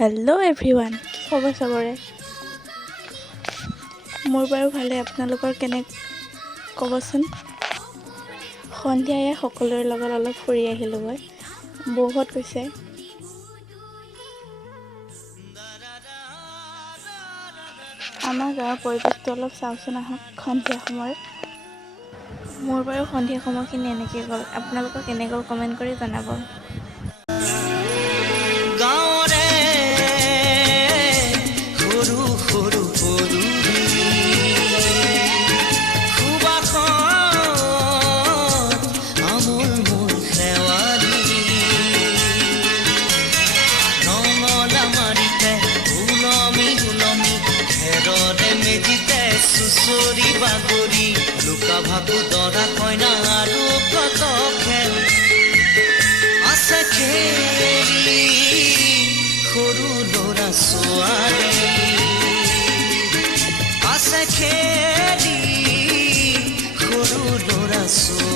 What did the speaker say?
Hello' everyone, কি খবৰ চবৰে? মোৰ বাৰু ভালে, আপোনালোকৰ কেনে ক'বচোন। সন্ধিয়াই সকলোৰে লগত অলপ ফুৰি আহিলোঁ মই। বৌহঁত কৈছে আমাৰ গাঁৱৰ পৰিৱেশটো অলপ চাওঁচোন, আহক সন্ধিয়া সময়ত। মোৰ বাৰু সন্ধিয়া সময়খিনি এনেকৈ গ'ল, আপোনালোকৰ কেনে গ'ল কমেণ্ট কৰি জনাব। গাঁৱৰে সৰু সৰু পদূলি সুবাসত আমোল মোল শেৱালি ৰঙলা মাৰিতে ওলমি ওলমি খেৰৰে মেজিতে চুচৰি বাগৰি লুকা ভাকু দৰা কইনা আৰু কত খেল আছে খেলি সৰু ল'ৰা ছোৱালী আছে খেলি সৰু ল'ৰা ছোৱালী।